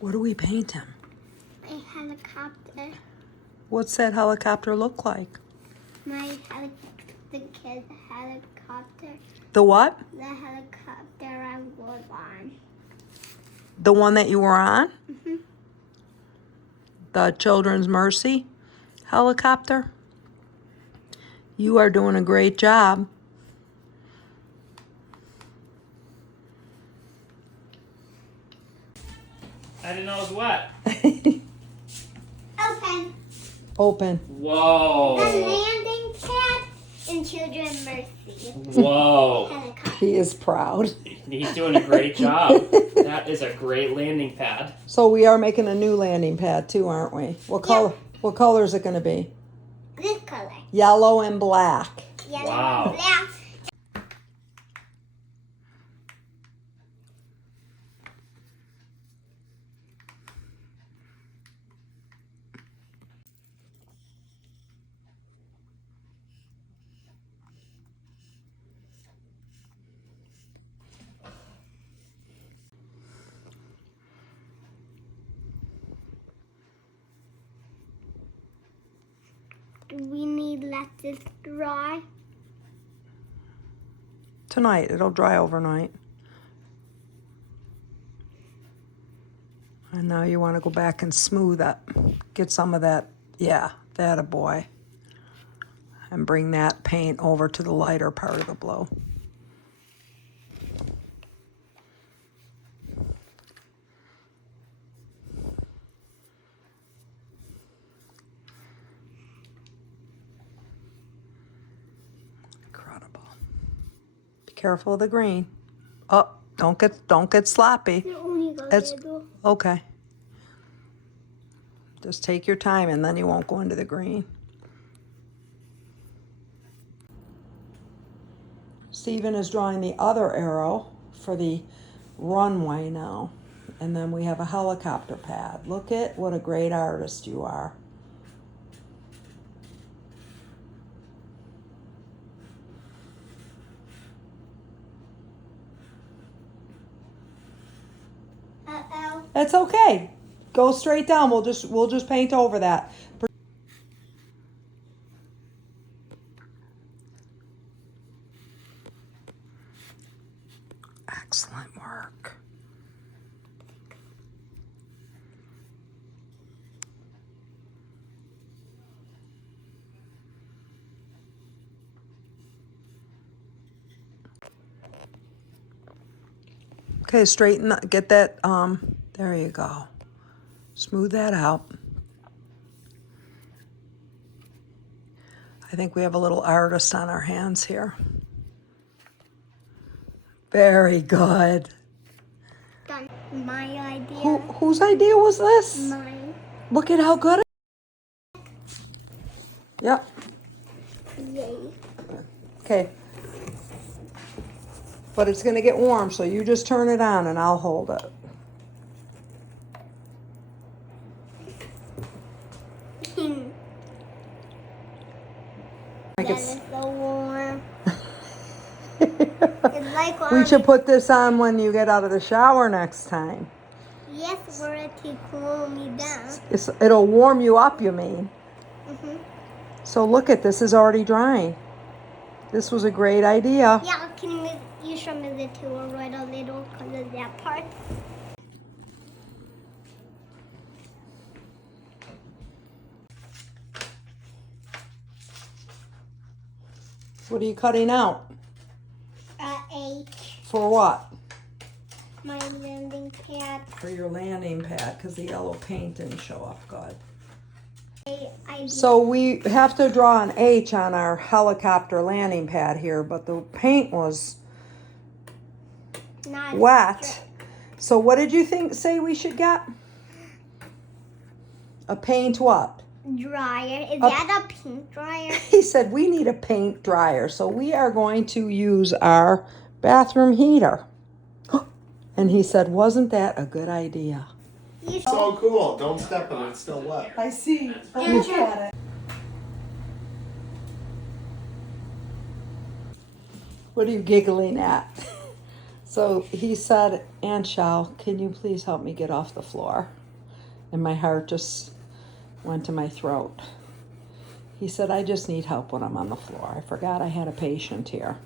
What do we paint him? A helicopter. What's that helicopter look like? The kid helicopter. The what? The helicopter I was on. The one that you were on? Mm-hmm. The Children's Mercy helicopter? You are doing a great job. I didn't know it was wet. Open. Open. Whoa. The landing pad in Children's Mercy. Whoa. Helicopter. He is proud. He's doing a great job. That is a great landing pad. So we are making a new landing pad too, aren't we? What color? What color is it going to be? This color. Yellow and black. Yellow Wow. and black. Do we need let this dry? Tonight. It'll dry overnight. And now you want to go back and smooth up. Get some of that, yeah, that a boy. And bring that paint over to the lighter part of the blue. Incredible. Be careful of the green. Oh, don't get sloppy. It's okay. Just take your time and then you won't go into the green. Stephen is drawing the other arrow for the runway now. And then we have a helicopter pad. Look at what a great artist you are. Uh-oh. It's okay. Go straight down. We'll just paint over that. Excellent work. Okay, straighten that, get that, there you go. Smooth that out. I think we have a little artist on our hands here. Very good. Done. My idea. Whose idea was this? Mine. Look at how good it. Yep. Yay. Okay. But it's going to get warm, so you just turn it on and I'll hold it. That is so warm. It's like We should put this on when you get out of the shower next time. Yes, for it to cool me down. It'll warm you up, you mean? Mm-hmm. So look at this is already drying. This was a great idea. Yeah, can you show me the tool right a little because of that part? What are you cutting out? H. For what? My landing pad. For your landing pad, because the yellow paint didn't show up good. I So we have to draw an H on our helicopter landing pad here, but the paint was not wet. So what did you say we should get? A paint what? dryer. Is that a paint dryer? He said we need a paint dryer. So we are going to use our bathroom heater. And he said, wasn't that a good idea? So cool. Don't step on it. It's still wet. I see. Look at it. What are you giggling at? So he said, Aunt Shell, can you please help me get off the floor? And my heart just went to my throat. He said, I just need help when I'm on the floor. I forgot I had a patient here.